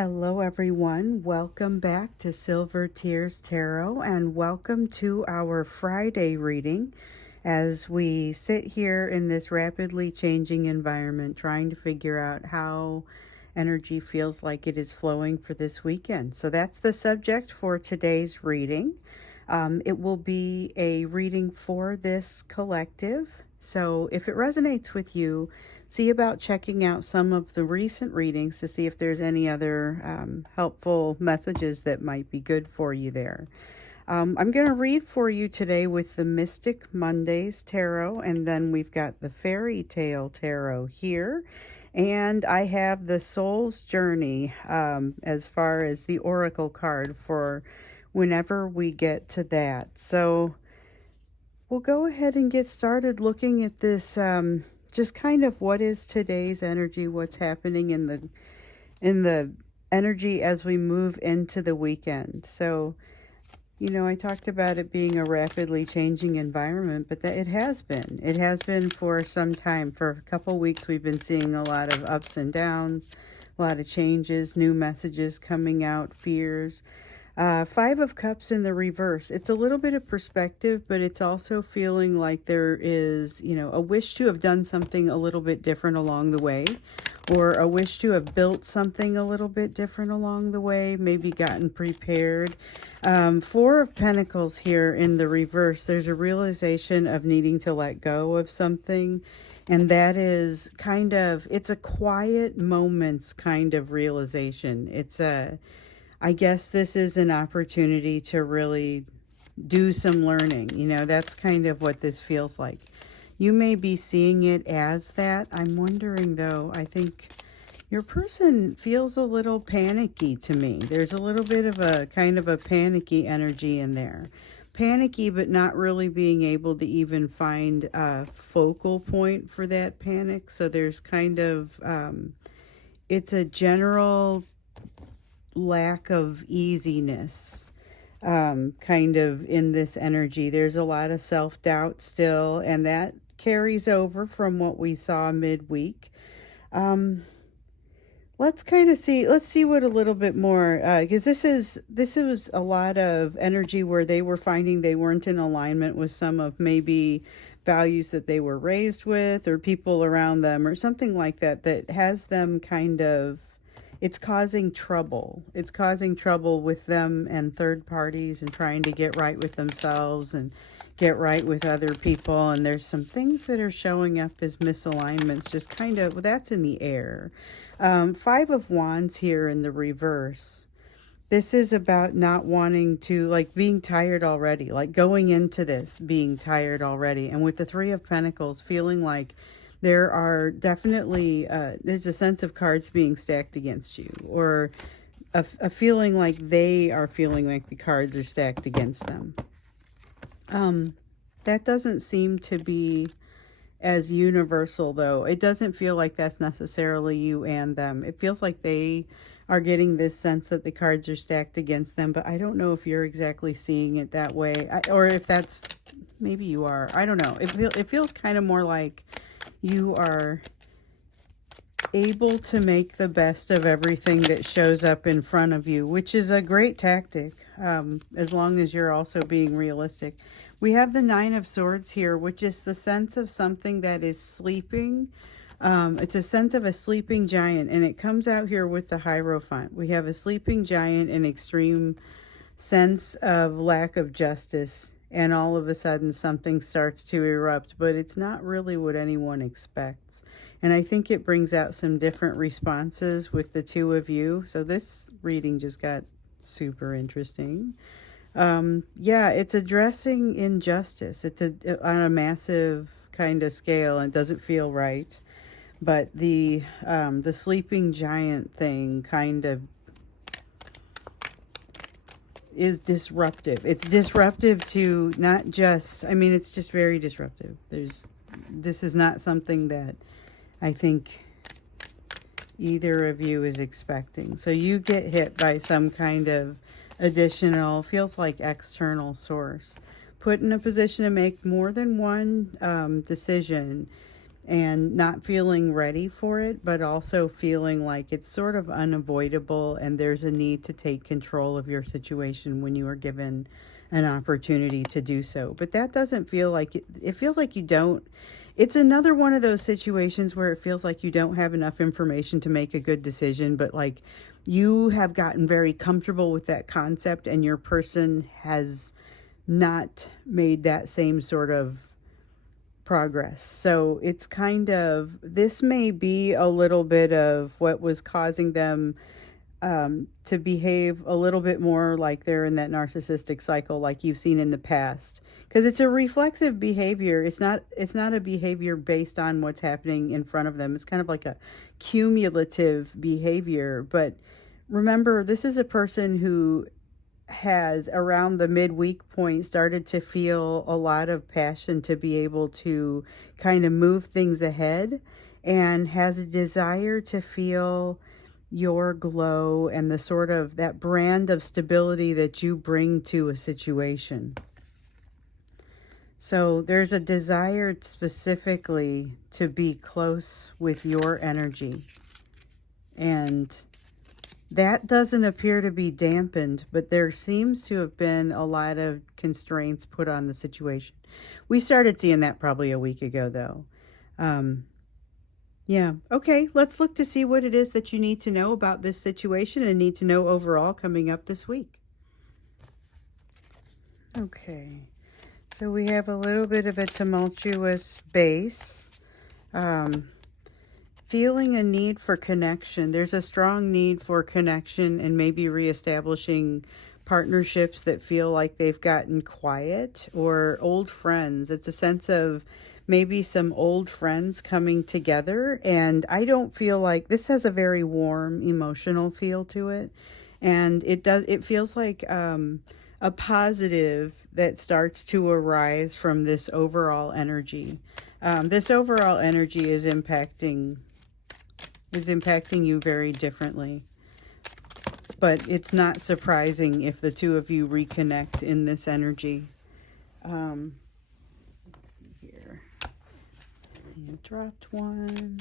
Hello everyone, welcome back to Silver Tears Tarot and welcome to our Friday reading as we sit here in this rapidly changing environment trying to figure out how energy feels like it is flowing for this weekend. So that's the subject for today's reading. It will be a reading for this collective. So if it resonates with you, see about checking out some of the recent readings to see if there's any other helpful messages that might be good for you there. I'm going to read for you today with the Mystic Mondays Tarot, and then we've got the Fairy Tale Tarot here. And I have the Soul's Journey as far as the Oracle card for whenever we get to that. So we'll go ahead and get started looking at this, just kind of what is today's energy, what's happening in the energy as we move into the weekend. So, I talked about it being a rapidly changing environment, but that it has been. It has been for some time. For a couple weeks, we've been seeing a lot of ups and downs, a lot of changes, new messages coming out, fears. Five of Cups in the reverse. It's a little bit of perspective, but it's also feeling like there is, a wish to have done something a little bit different along the way, or a wish to have built something a little bit different along the way, maybe gotten prepared. Four of Pentacles here in the reverse. There's a realization of needing to let go of something. And that is it's a quiet moments kind of realization. I guess this is an opportunity to really do some learning. That's kind of what this feels like. You may be seeing it as that. I'm wondering, though, I think your person feels a little panicky to me. There's a little bit of a kind of a panicky energy in there. Panicky, but not really being able to even find a focal point for that panic. So there's kind of, it's a general lack of easiness kind of in this energy. There's a lot of self-doubt still, and that carries over from what we saw midweek. Let's see what a little bit more, because this was a lot of energy where they were finding they weren't in alignment with some of maybe values that they were raised with, or people around them, or something like that has them kind of, it's causing trouble. It's causing trouble with them and third parties and trying to get right with themselves and get right with other people. And there's some things that are showing up as misalignments, just kind of, well, that's in the air. Five of Wands here in the reverse. This is about not wanting to, like, being tired already, like going into this being tired already. And with the Three of Pentacles, feeling like there are definitely, there's a sense of cards being stacked against you, or a feeling like they are feeling like the cards are stacked against them. That doesn't seem to be as universal, though. It doesn't feel like that's necessarily you and them. It feels like they are getting this sense that the cards are stacked against them, but I don't know if you're exactly seeing it that way, or if that's, maybe you are. I don't know. It feels kind of more like you are able to make the best of everything that shows up in front of you, which is a great tactic, as long as you're also being realistic. We have the Nine of Swords here, which is the sense of something that is sleeping. It's a sense of a sleeping giant, and it comes out here with the Hierophant. We have a sleeping giant, an extreme sense of lack of justice, and all of a sudden something starts to erupt, but it's not really what anyone expects. And I think it brings out some different responses with the two of you. So this reading just got super interesting. Yeah, it's addressing injustice. It's on a massive kind of scale, and it doesn't feel right. But the sleeping giant thing kind of is disruptive. It's disruptive to not just, it's just very disruptive. This is not something that I think either of you is expecting. So you get hit by some kind of additional, feels like external source, put in a position to make more than one decision. and not feeling ready for it, but also feeling like it's sort of unavoidable and there's a need to take control of your situation when you are given an opportunity to do so. But that doesn't feel like it feels like you don't. It's another one of those situations where it feels like you don't have enough information to make a good decision, but like you have gotten very comfortable with that concept and your person has not made that same sort of progress. So it's kind of, this may be a little bit of what was causing them to behave a little bit more like they're in that narcissistic cycle like you've seen in the past, because it's a reflexive behavior. It's not a behavior based on what's happening in front of them. It's kind of like a cumulative behavior. But remember, this is a person who has around the midweek point started to feel a lot of passion to be able to kind of move things ahead, and has a desire to feel your glow and the sort of that brand of stability that you bring to a situation. So there's a desire specifically to be close with your energy, and that doesn't appear to be dampened, but there seems to have been a lot of constraints put on the situation. We started seeing that probably a week ago, though. Yeah. Okay, let's look to see what it is that you need to know about this situation and need to know overall coming up this week. Okay. So we have a little bit of a tumultuous base. Feeling a need for connection. There's a strong need for connection and maybe reestablishing partnerships that feel like they've gotten quiet, or old friends. It's a sense of maybe some old friends coming together, and I don't feel like this has a very warm emotional feel to it, and it feels like a positive that starts to arise from this overall energy. This overall energy is impacting you very differently. But it's not surprising if the two of you reconnect in this energy. Let's see here. I dropped one.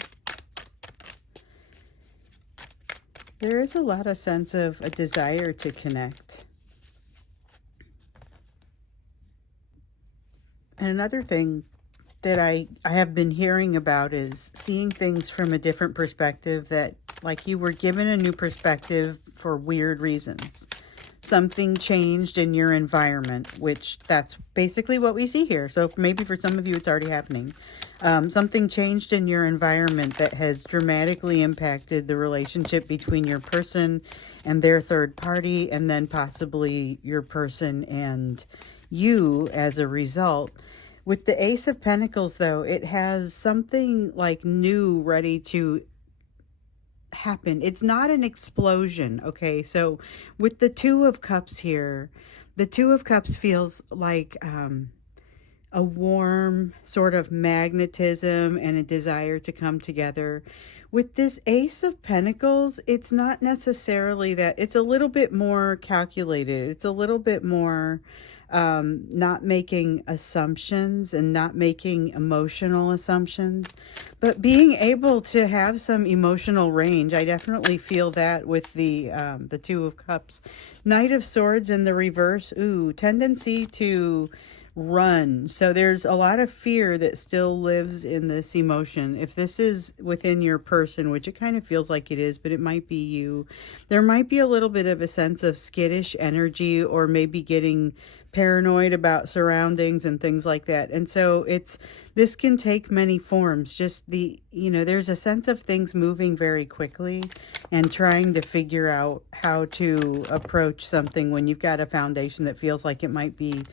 There is a lot of sense of a desire to connect. And another thing that I have been hearing about is seeing things from a different perspective, that like you were given a new perspective for weird reasons. Something changed in your environment, which that's basically what we see here. So maybe for some of you it's already happening. Something changed in your environment that has dramatically impacted the relationship between your person and their third party, and then possibly your person and you as a result. With the Ace of Pentacles, though, it has something like new ready to happen. It's not an explosion, okay? So with the Two of Cups here, the Two of Cups feels like a warm sort of magnetism and a desire to come together. With this Ace of Pentacles, it's not necessarily that. It's a little bit more calculated. It's a little bit more not making assumptions and not making emotional assumptions, but being able to have some emotional range. I definitely feel that with the Two of Cups. Knight of Swords in the reverse. Ooh, tendency to run. So there's a lot of fear that still lives in this emotion. If this is within your person, which it kind of feels like it is, but it might be you, there might be a little bit of a sense of skittish energy, or maybe getting paranoid about surroundings and things like that. And so this can take many forms. Just there's a sense of things moving very quickly and trying to figure out how to approach something when you've got a foundation that feels like it might be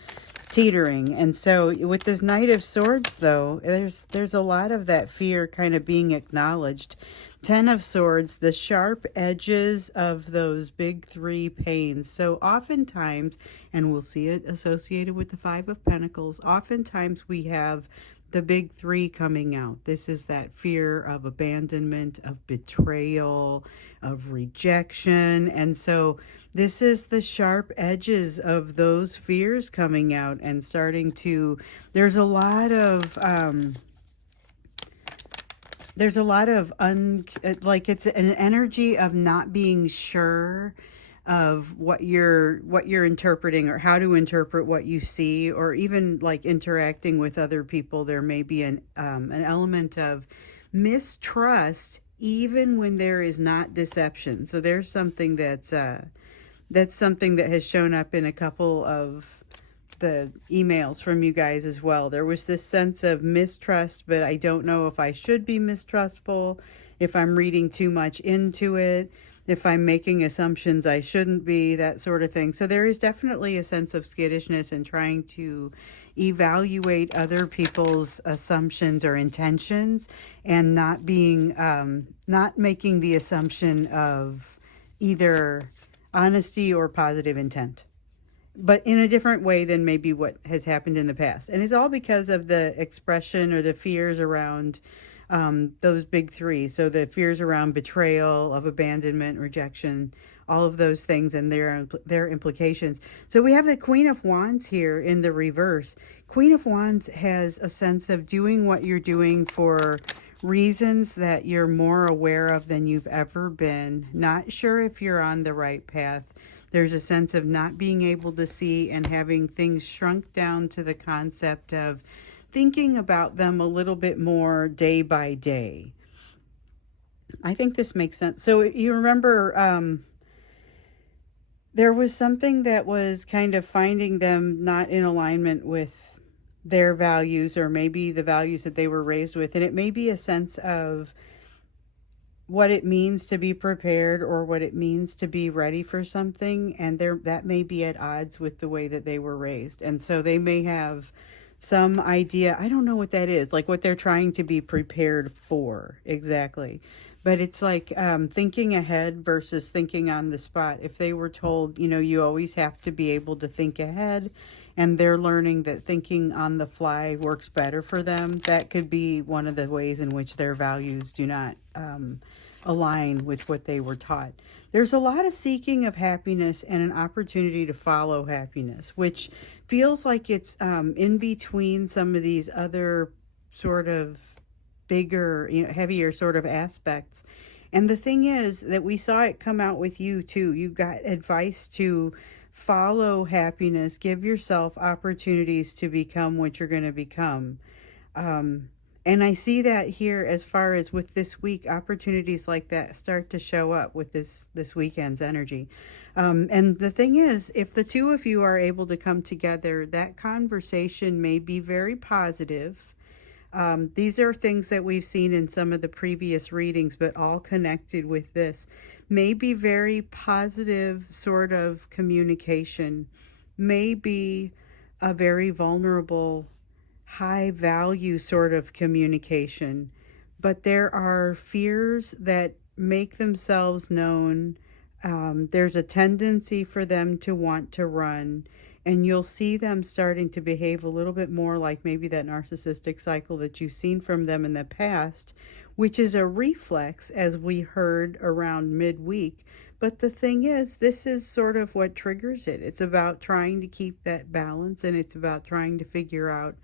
teetering. And so with this Knight of Swords, though, there's a lot of that fear kind of being acknowledged. Ten of Swords, the sharp edges of those big three pains. So oftentimes, and we'll see it associated with the Five of Pentacles, oftentimes we have the big three coming out. This is that fear of abandonment, of betrayal, of rejection. And so this is the sharp edges of those fears coming out and starting to, there's a lot of there's a lot of like it's an energy of not being sure of what you're interpreting or how to interpret what you see, or even like interacting with other people. There may be an element of mistrust even when there is not deception. So there's something that's something that has shown up in a couple of the emails from you guys as well. There was this sense of mistrust, but I don't know if I should be mistrustful, if I'm reading too much into it, if I'm making assumptions I shouldn't be, that sort of thing. So there is definitely a sense of skittishness in trying to evaluate other people's assumptions or intentions, and not making the assumption of either honesty or positive intent, but in a different way than maybe what has happened in the past. And it's all because of the expression or the fears around those big three. So the fears around betrayal, of abandonment, rejection, all of those things and their implications. So we have the Queen of Wands here in the reverse. Queen of Wands has a sense of doing what you're doing for reasons that you're more aware of than you've ever been. Not sure if you're on the right path. There's a sense of not being able to see and having things shrunk down to the concept of thinking about them a little bit more day by day. I think this makes sense. So you remember there was something that was kind of finding them not in alignment with their values, or maybe the values that they were raised with. And it may be a sense of what it means to be prepared, or what it means to be ready for something, and that may be at odds with the way that they were raised. And so they may have some idea, I don't know what that is, like what they're trying to be prepared for exactly. But it's like thinking ahead versus thinking on the spot. If they were told, you always have to be able to think ahead, and they're learning that thinking on the fly works better for them, that could be one of the ways in which their values do not align with what they were taught. There's a lot of seeking of happiness and an opportunity to follow happiness, which feels like it's in between some of these other sort of bigger, heavier sort of aspects. And the thing is that we saw it come out with you too. You got advice to follow happiness, give yourself opportunities to become what you're going to become. And I see that here as far as with this week, opportunities like that start to show up with this weekend's energy. And the thing is, if the two of you are able to come together, that conversation may be very positive. These are things that we've seen in some of the previous readings, but all connected with this. May be very positive sort of communication, may be a very vulnerable, high value sort of communication, but there are fears that make themselves known. There's a tendency for them to want to run, and you'll see them starting to behave a little bit more like maybe that narcissistic cycle that you've seen from them in the past, which is a reflex, as we heard around midweek. But the thing is, this is sort of what triggers it. It's about trying to keep that balance, and it's about trying to figure out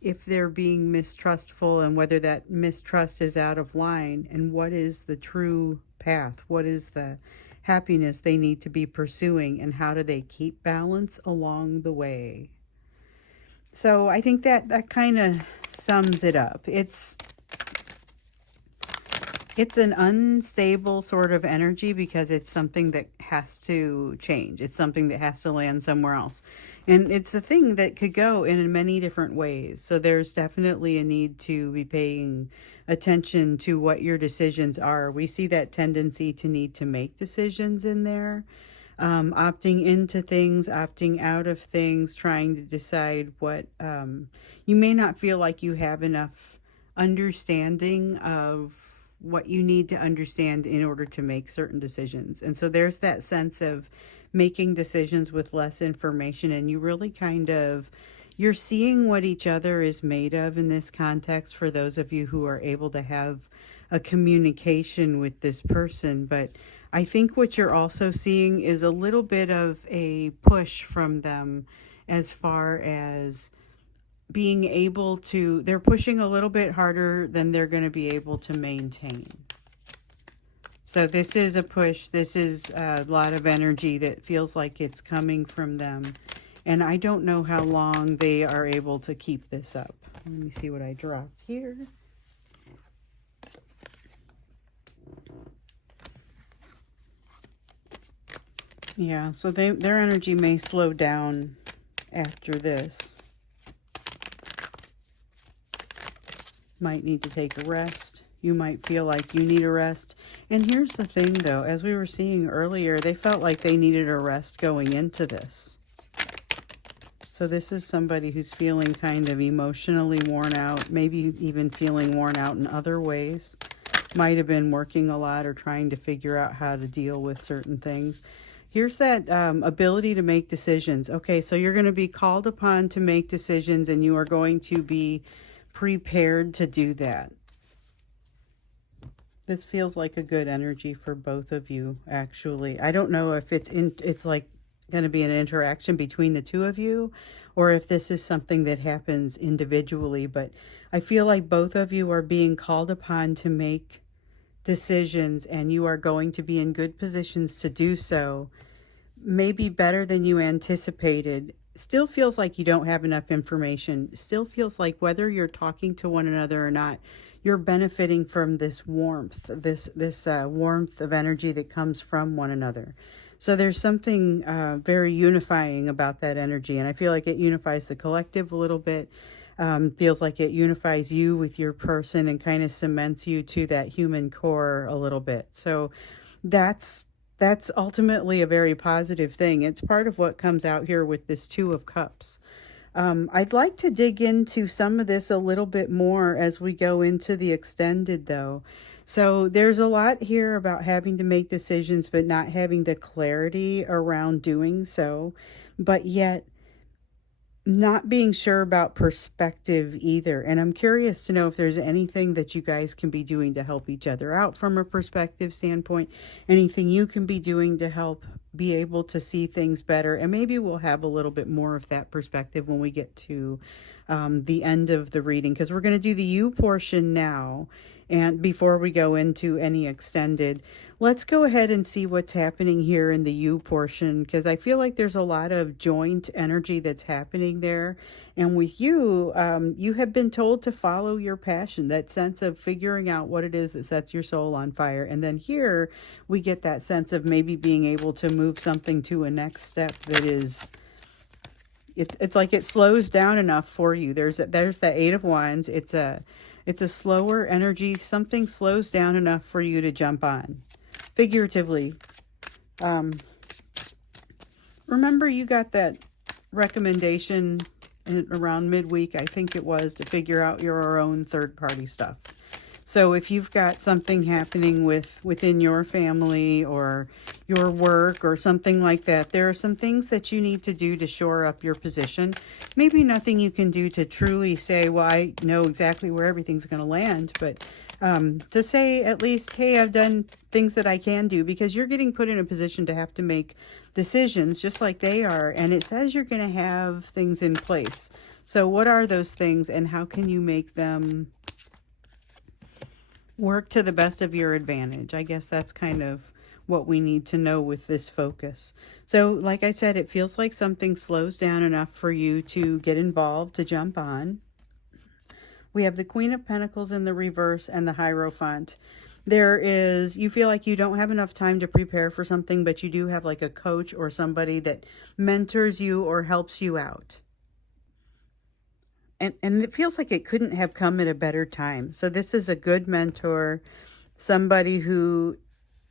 if they're being mistrustful and whether that mistrust is out of line, and what is the true path, what is the happiness they need to be pursuing, and how do they keep balance along the way. So I think that kind of sums it up. It's an unstable sort of energy because it's something that has to change. It's something that has to land somewhere else. And it's a thing that could go in many different ways. So there's definitely a need to be paying attention to what your decisions are. We see that tendency to need to make decisions in there. Opting into things, opting out of things, trying to decide what you may not feel like you have enough understanding of what you need to understand in order to make certain decisions. And so there's that sense of making decisions with less information, and you really you're seeing what each other is made of in this context, for those of you who are able to have a communication with this person. But I think what you're also seeing is a little bit of a push from them as far as being able to, they're pushing a little bit harder than they're going to be able to maintain. So this is a push. This is a lot of energy that feels like it's coming from them. And I don't know how long they are able to keep this up. Let me see what I dropped here. Yeah, so their energy may slow down after this. Might need to take a rest. You might feel like you need a rest. And here's the thing, though. As we were seeing earlier, they felt like they needed a rest going into this. So this is somebody who's feeling kind of emotionally worn out, maybe even feeling worn out in other ways. Might have been working a lot or trying to figure out how to deal with certain things. Here's that ability to make decisions. Okay, so you're going to be called upon to make decisions, and you are going to be prepared to do that. This feels like a good energy for both of you, actually. I don't know if it's like going to be an interaction between the two of you, or if this is something that happens individually, but I feel like both of you are being called upon to make decisions, and you are going to be in good positions to do so, maybe better than you anticipated. Still feels like you don't have enough information. Still feels like whether you're talking to one another or not, you're benefiting from this warmth, this warmth of energy that comes from one another. So there's something very unifying about that energy, and I feel like it unifies the collective a little bit. Feels like it unifies you with your person and kind of cements you to that human core a little bit. So that's ultimately a very positive thing. It's part of what comes out here with this Two of Cups. I'd like to dig into some of this a little bit more as we go into the extended, though. So there's a lot here about having to make decisions, but not having the clarity around doing so, but yet not being sure about perspective either. And I'm curious to know if there's anything that you guys can be doing to help each other out from a perspective standpoint, anything you can be doing to help be able to see things better. And maybe we'll have a little bit more of that perspective when we get to the end of the reading, because we're going to do the you portion now. And before we go into any extended, let's go ahead and see what's happening here in the you portion, because I feel like there's a lot of joint energy that's happening there. And with you, you have been told to follow your passion, that sense of figuring out what it is that sets your soul on fire. And then here we get that sense of maybe being able to move something to a next step that is, it's like it slows down enough for you. There's that Eight of Wands. It's a slower energy. Something slows down enough for you to jump on. Figuratively. Remember, you got that recommendation around midweek, I think it was, to figure out your own third-party stuff. So if you've got something happening within your family or your work or something like that, there are some things that you need to do to shore up your position. Maybe nothing you can do to truly say, well, I know exactly where everything's going to land, but to say at least, hey, I've done things that I can do, because you're getting put in a position to have to make decisions just like they are. And it says you're going to have things in place. So what are those things, and how can you make them work to the best of your advantage? I guess that's kind of what we need to know with this focus. So like I said, it feels like something slows down enough for you to get involved, to jump on. We have the Queen of Pentacles in the reverse and the Hierophant. You feel like you don't have enough time to prepare for something, but you do have like a coach or somebody that mentors you or helps you out. And it feels like it couldn't have come at a better time. So this is a good mentor, somebody who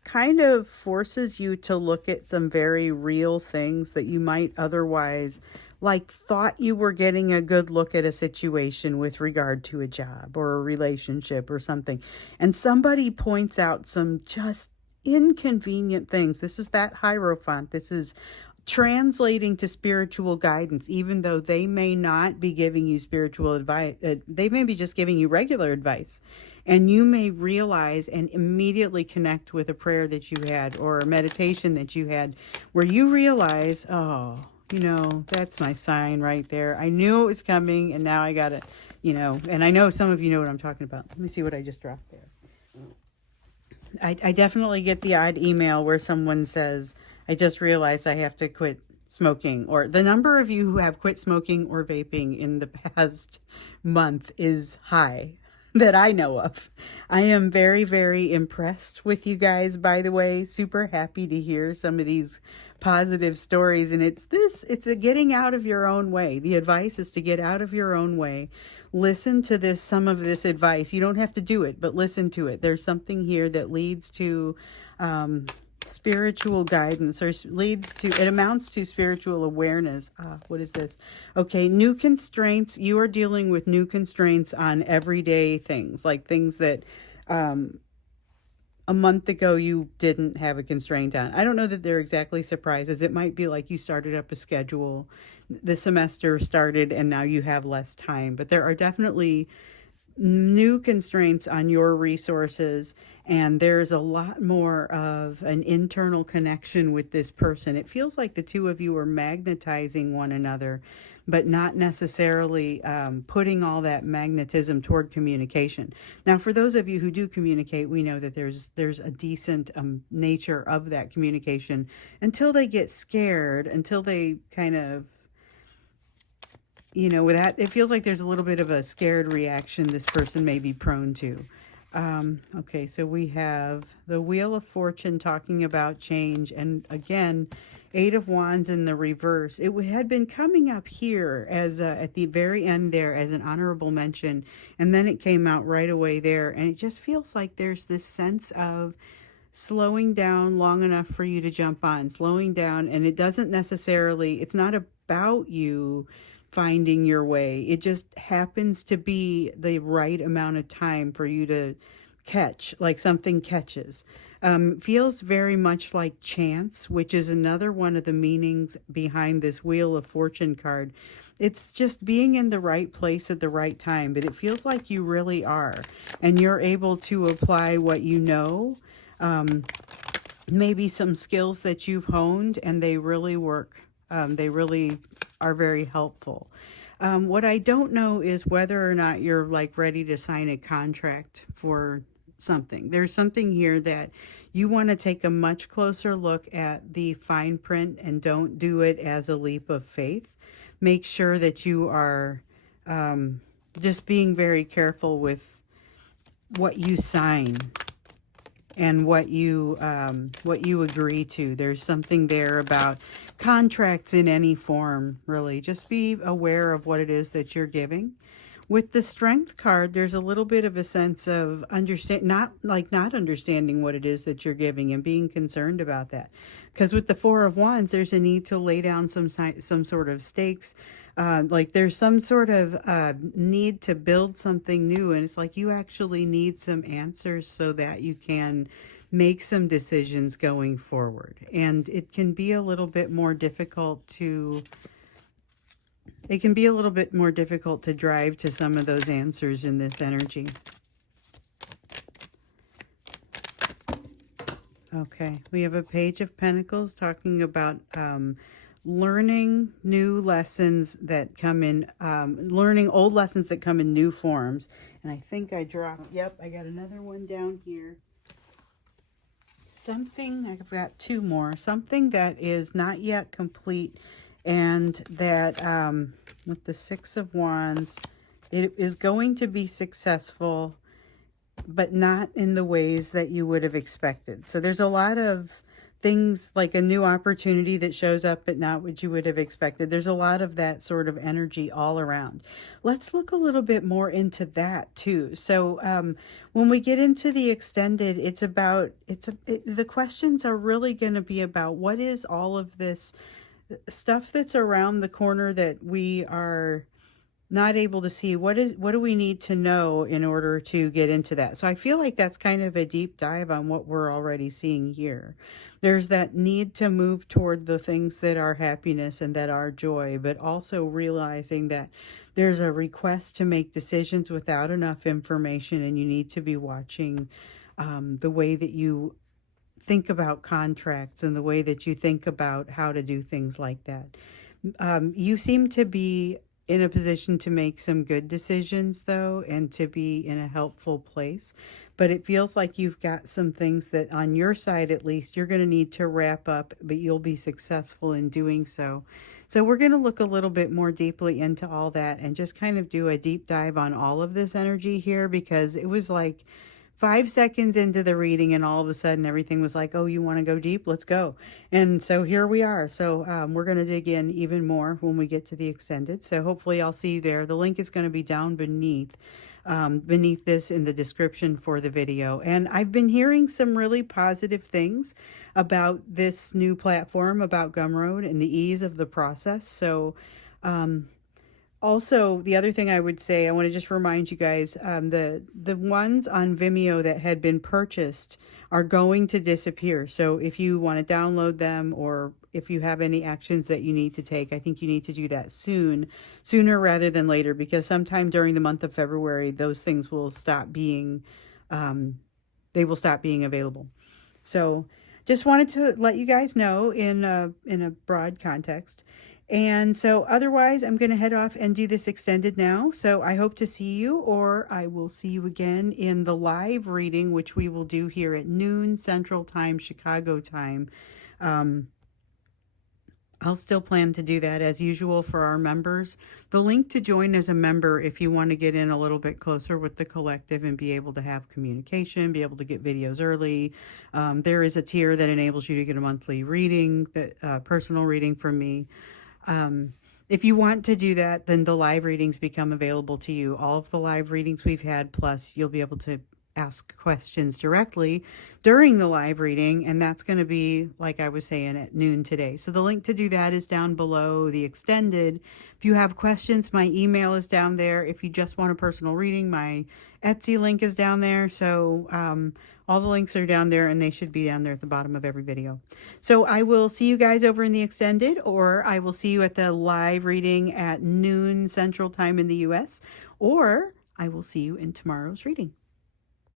kind of forces you to look at some very real things that you might otherwise thought you were getting a good look at a situation with regard to a job or a relationship or something. And somebody points out some just inconvenient things. This is that Hierophant. This is translating to spiritual guidance, even though they may not be giving you spiritual advice. They may be just giving you regular advice. And you may realize and immediately connect with a prayer that you had or a meditation that you had, where you realize, oh, you know, that's my sign right there. I knew it was coming, and now I got it, you know, and I know some of you know what I'm talking about. Let me see what I just dropped there. I definitely get the odd email where someone says, I just realized I have to quit smoking, or the number of you who have quit smoking or vaping in the past month is high that I know of. I am very, very impressed with you guys, by the way. Super happy to hear some of these positive stories. And it's a getting out of your own way. The advice is to get out of your own way. Listen to some of this advice. You don't have to do it, but listen to it. There's something here that leads to spiritual guidance, or it amounts to spiritual awareness. What is this? Okay, new constraints. You are dealing with new constraints on everyday things, like things that a month ago you didn't have a constraint on. I don't know that they're exactly surprises. It might be like you started up a schedule, the semester started, and now you have less time. But there are definitely new constraints on your resources, and there's a lot more of an internal connection with this person. It feels like the two of you are magnetizing one another, but not necessarily putting all that magnetism toward communication. Now, for those of you who do communicate, we know that there's a decent nature of that communication until they get scared, until they kind of, you know, with that, it feels like there's a little bit of a scared reaction this person may be prone to. Okay, so we have the Wheel of Fortune talking about change, and again, Eight of Wands in the reverse. It had been coming up here as at the very end there as an honorable mention, and then it came out right away there, and it just feels like there's this sense of slowing down long enough for you to jump on, slowing down, and it doesn't necessarily, it's not about you finding your way. It just happens to be the right amount of time for you to catch, like something catches. Feels very much like chance, which is another one of the meanings behind this Wheel of Fortune card. It's just being in the right place at the right time, but it feels like you really are, and you're able to apply what you know, maybe some skills that you've honed, and they really work. They really are very helpful. What I don't know is whether or not you're like ready to sign a contract for something. There's something here that you want to take a much closer look at the fine print, and don't do it as a leap of faith. Make sure that you are just being very careful with what you sign and what you agree to. There's something there about contracts in any form, really. Just be aware of what it is that you're giving. With the Strength card, there's a little bit of a sense of not understanding what it is that you're giving and being concerned about that. Because with the Four of Wands, there's a need to lay down some sort of stakes. Like there's some sort of need to build something new, and it's like you actually need some answers so that you can make some decisions going forward. And it can be a little bit more difficult to drive to some of those answers in this energy. Okay, we have a Page of Pentacles talking about learning new lessons that come in, learning old lessons that come in new forms. And I think I dropped, yep, I got another one down here. Something, I've got two more. Something that is not yet complete, and that with the Six of Wands, it is going to be successful, but not in the ways that you would have expected. So there's a lot of things like a new opportunity that shows up, but not what you would have expected. There's a lot of that sort of energy all around. Let's look a little bit more into that too. So when we get into the extended, the questions are really going to be about what is all of this stuff that's around the corner that we are not able to see. What do we need to know in order to get into that? So I feel like that's kind of a deep dive on what we're already seeing here. There's that need to move toward the things that are happiness and that are joy, but also realizing that there's a request to make decisions without enough information, and you need to be watching the way that you think about contracts and the way that you think about how to do things like that. You seem to be in a position to make some good decisions, though, and to be in a helpful place. But it feels like you've got some things that, on your side at least, you're going to need to wrap up, but you'll be successful in doing so. So, we're going to look a little bit more deeply into all that and just kind of do a deep dive on all of this energy here, because it was like 5 seconds into the reading and all of a sudden everything was like, oh, you want to go deep, let's go. And so here we are. So we're going to dig in even more when we get to the extended, so hopefully I'll see you there. The link is going to be down beneath this in the description for the video. And I've been hearing some really positive things about this new platform, about Gumroad, and the ease of the process. So also, the other thing I would say, I want to just remind you guys, the ones on Vimeo that had been purchased are going to disappear. So if you want to download them, or if you have any actions that you need to take, I think you need to do that sooner rather than later, because sometime during the month of February, those things will stop being, they will stop being available. So just wanted to let you guys know in a broad context. And so otherwise, I'm going to head off and do this extended now. So I hope to see you, or I will see you again in the live reading, which we will do here at noon Central Time, Chicago time. I'll still plan to do that as usual for our members. The link to join as a member, if you want to get in a little bit closer with the collective and be able to have communication, be able to get videos early. There is a tier that enables you to get a monthly reading, that personal reading from me. If you want to do that, then the live readings become available to you. All of the live readings we've had, plus you'll be able to ask questions directly during the live reading, and that's going to be, like I was saying, at noon today. So the link to do that is down below the extended. If you have questions, my email is down there. If you just want a personal reading, my Etsy link is down there. So all the links are down there, and they should be down there at the bottom of every video. So I will see you guys over in the extended, or I will see you at the live reading at noon Central Time in the US, or I will see you in tomorrow's reading.